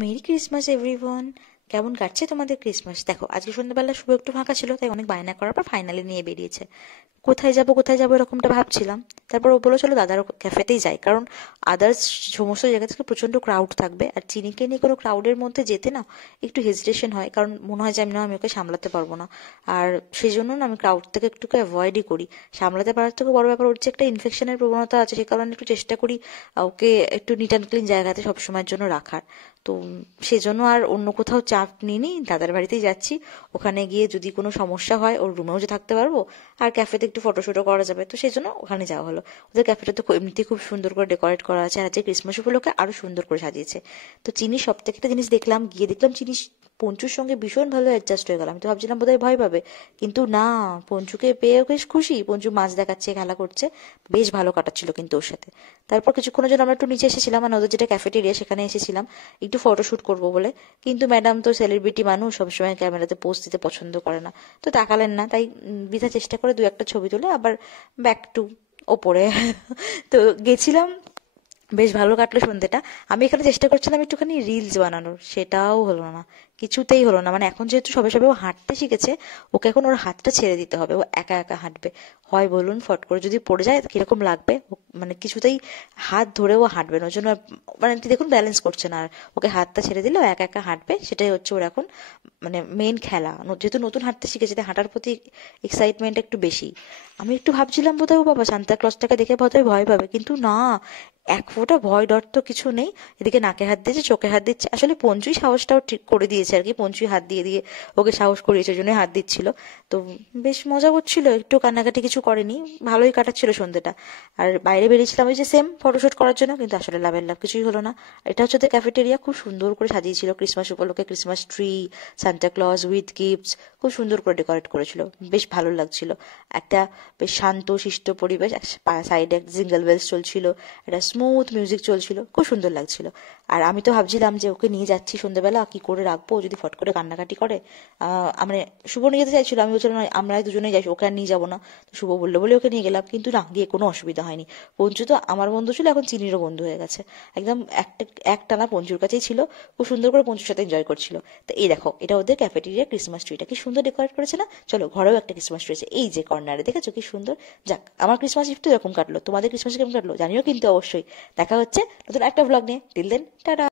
Merry Christmas everyone. কেমন কাটছে তোমাদের ক্রিসমাস? দেখো, আজকে সন্ধ্যাবেলা শুভ একটু ফাঁকা ছিল, তাই অনেক বায়না করার পর ফাইনালি নিয়ে বেরিয়েছে। কোথায় যাব এরকমটা ভাবছিলাম। তারপর ও বলে চলো দাদার ক্যাফেতেই যাই, কারণ আদার্স সমস্ত জায়গা থেকে প্রচন্ড ক্রাউড থাকবে, আর চিনিকে নিয়ে কোনো ক্রাউডের মধ্যে যেতে না একটু হেজিটেশন হয়, কারণ মনে হয় যে আমি ওকে সামলাতে পারবো না। আর সেই জন্য না আমি ক্রাউড থেকে একটু অ্যাভয়েডই করি। সামলাতে পারার থেকে বড় ব্যাপার ওর যে একটা ইনফেকশনের প্রবণতা আছে, সেই কারণে একটু চেষ্টা করি ওকে একটু নিট অ্যান্ড ক্লিন জায়গাতে সবসময়ের জন্য রাখার। তো সেজন্য আর অন্য কোথাও চাপ নিইনি, দাদার বাড়িতেই যাচ্ছি। ওখানে গিয়ে যদি কোনো সমস্যা হয় ওর রুমেও যে থাকতে পারবো, আর ক্যাফেতে একটু ফটোশুটও করা যাবে, তো সেই জন্য ওখানে যাওয়া হলো। ওদের ক্যাফেটা তো এমনিতেই খুব সুন্দর করে ডেকোরেট করা আছে, আর আজকে ক্রিসমাস উপলক্ষে আরো সুন্দর করে সাজিয়েছে। তো চিনি সব থেকে একটা জিনিস দেখলাম, গিয়ে দেখলাম চিনি পঞ্চুর সঙ্গে ভীষণ ভালো অ্যাডজাস্ট হয়ে গেল। আমি তো ভাবছিলাম বোধহয় ভয় পাবে, কিন্তু না, পঞ্চুকে পেয়ে বেশ খুশি। পঞ্চু মাছ দেখাচ্ছে, খেলা করছে, বেশ ভালো কাটাচ্ছিল কিন্তু ওর সাথে। তারপর কিছুক্ষণের জন্য আমরা একটু নিচে এসেছিলাম, মানে ওদের যেটা ক্যাফেটেরিয়া সেখানে এসেছিলাম একটু ফটোশুট করবো বলে। কিন্তু ম্যাডাম তো সেলিব্রিটি মানুষ, সবসময় ক্যামেরাতে পোজ দিতে পছন্দ করে না, তো তাকালেন না। তাই বৃথা চেষ্টা করে দু একটা ছবি তুলে আবার ব্যাক টু ওপরে। তো গেছিলাম, বেশ ভালো কাটলো সন্ধ্যেটা। আমি এখানে চেষ্টা করছিলাম একটুখানি রিলস বানানোর, সেটাও হলো না, কিছুতেই হলো না। মানে এখন যেহেতু সবে সবে ও হাঁটতে শিখেছে, ওকে এখন ওর হাতটা ছেড়ে দিতে হবে, ও একা একা হাঁটবে। হয় বলুন, ফট করে যদি পড়ে যায় কিরকম লাগবে, মানে কিছুতেই হাত ধরেও হাঁটবে না। ওর জন্য মানে কি দেখুন, ব্যালেন্স করছে না। আর ওকে হাতটা ছেড়ে দিলে ও একা একা হাঁটবে, সেটাই হচ্ছে ওর এখন মানে মেইন খেলা। যেহেতু নতুন হাঁটতে শিখেছে, তাই হাঁটার প্রতি এক্সাইটমেন্ট একটু বেশি। আমি একটু ভাবছিলাম বোধহয় ও বাবা সান্তা ক্লজটাকে দেখে বোধহয় ভয় পাবে, কিন্তু না, এক ফোঁটা ভয় ডর তো কিছু নেই। এদিকে নাকে হাত দিয়েছে, চোখে হাত দিচ্ছে, আসলে পঞ্চুই সাহসটাও ঠিক করে দিয়েছে আর কি। পঞ্চুই হাত দিয়ে দিয়ে ওকে সাহস করিয়েছে, ওই জন্যই হাত দিচ্ছিল। তো বেশ মজা করছিল, একটু কান্নাকাটি কিছু করেনি, ভালোই কাটাচ্ছিল সন্ধ্যেটা। আর বাইরে বেরিয়েছিলাম ওই যে সেম ফটোশুট করার জন্য, কিন্তু আসলে লাভের লাভ কিছুই হলো না। এটা হচ্ছে তো ক্যাফেটেরিয়া, খুব সুন্দর করে সাজিয়েছিল ক্রিসমাস উপলক্ষে, Christmas tree, Santa Claus with gifts, খুব সুন্দর করে ডেকোরেট করেছিল, বেশ ভালো লাগছিল। একটা বেশ শান্ত শিষ্ট পরিবেশ, সাইডে একটা জিঙ্গল বেলস চলছিল, একটা স্মুথ মিউজিক চলছিল, খুব সুন্দর লাগছিল। আর আমি তো ভাবছিলাম যে ওকে নিয়ে যাচ্ছি সন্ধ্যেবেলা, কি করে রাখবো যদি ফট করে কান্নাকাটি করে। মানে শুভ নিয়ে যেতে চাইছিল, আমি বলছিলাম না, আমরা দুজনেই যাই, ওকে আর নিয়ে যাবো না। তো শুভ বললো বলে ওকে নিয়ে গেলাম, কিন্তু না, গিয়ে কোনো অসুবিধা হয়নি। পঞ্চু তো আমার বন্ধু ছিল, এখন চিনিরও বন্ধু হয়ে গেছে। একদম একটানা পঞ্চুর কাছেই ছিল, খুব সুন্দর করে পঞ্চুর সাথে এনজয় করছিল। তো এই দেখো, এটা ওদের ক্যাফেটেরিয়া ক্রিসমাস ট্রিটা কি সুন্দর ডেকোরেট করেছে না? চলো, ঘরেও একটা ক্রিসমাস ট্রি আছে এই যে কর্নারে, দেখেছো কি সুন্দর। যাক, আমার ক্রিসমাস ইভ তো এরকম কাটলো, তোমাদের ক্রিসমাস কেমন কাটলো জানিও কিন্তু অবশ্যই। দেখা হচ্ছে নতুন একটা ভ্লগ নিয়ে। Till then, tata.